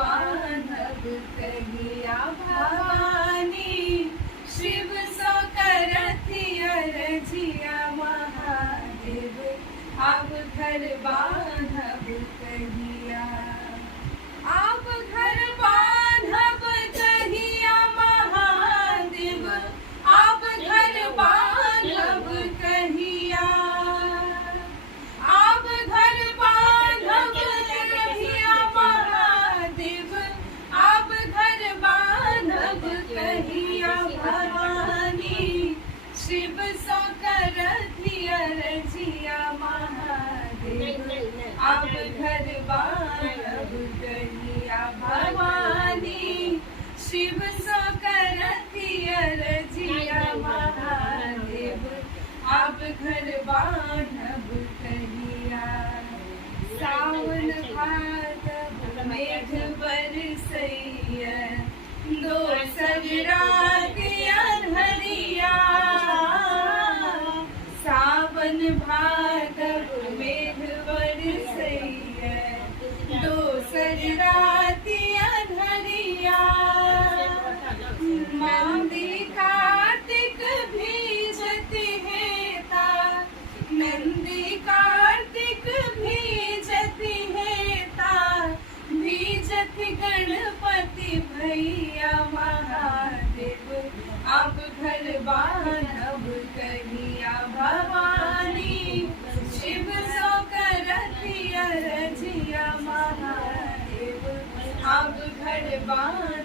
बांधब कहिया भवानी, शिव सो करथि अरजिया महादेव, अब घर बांधब कहिया। अब घर बांधब कहिया महादेव, अब घर बांधब कहिया। अब घर बांधब कहिया महादेव, अब घर बांधब कहिया भवानी, शिव सो करथि अरजिया महादेव, अब घर बांधब कहिया भवानी, शिव सो करथि अरजिया महादेव, अब घर बांधब कहिया। सावन भादव मेघ बरसैया, दोसर रात अन्हरिया। सावन भादव मेघ बरसैया, दोसर रात अन्हरिया। मांदी कार्तिक भीजत हेता, नंदी कार्तिक भीजत हेता, भीजत गणपति भैया महादेव, अब घर बांधब कहिया भवानी, शिव सो करथि अरजिया महादेव, अब घर बांधब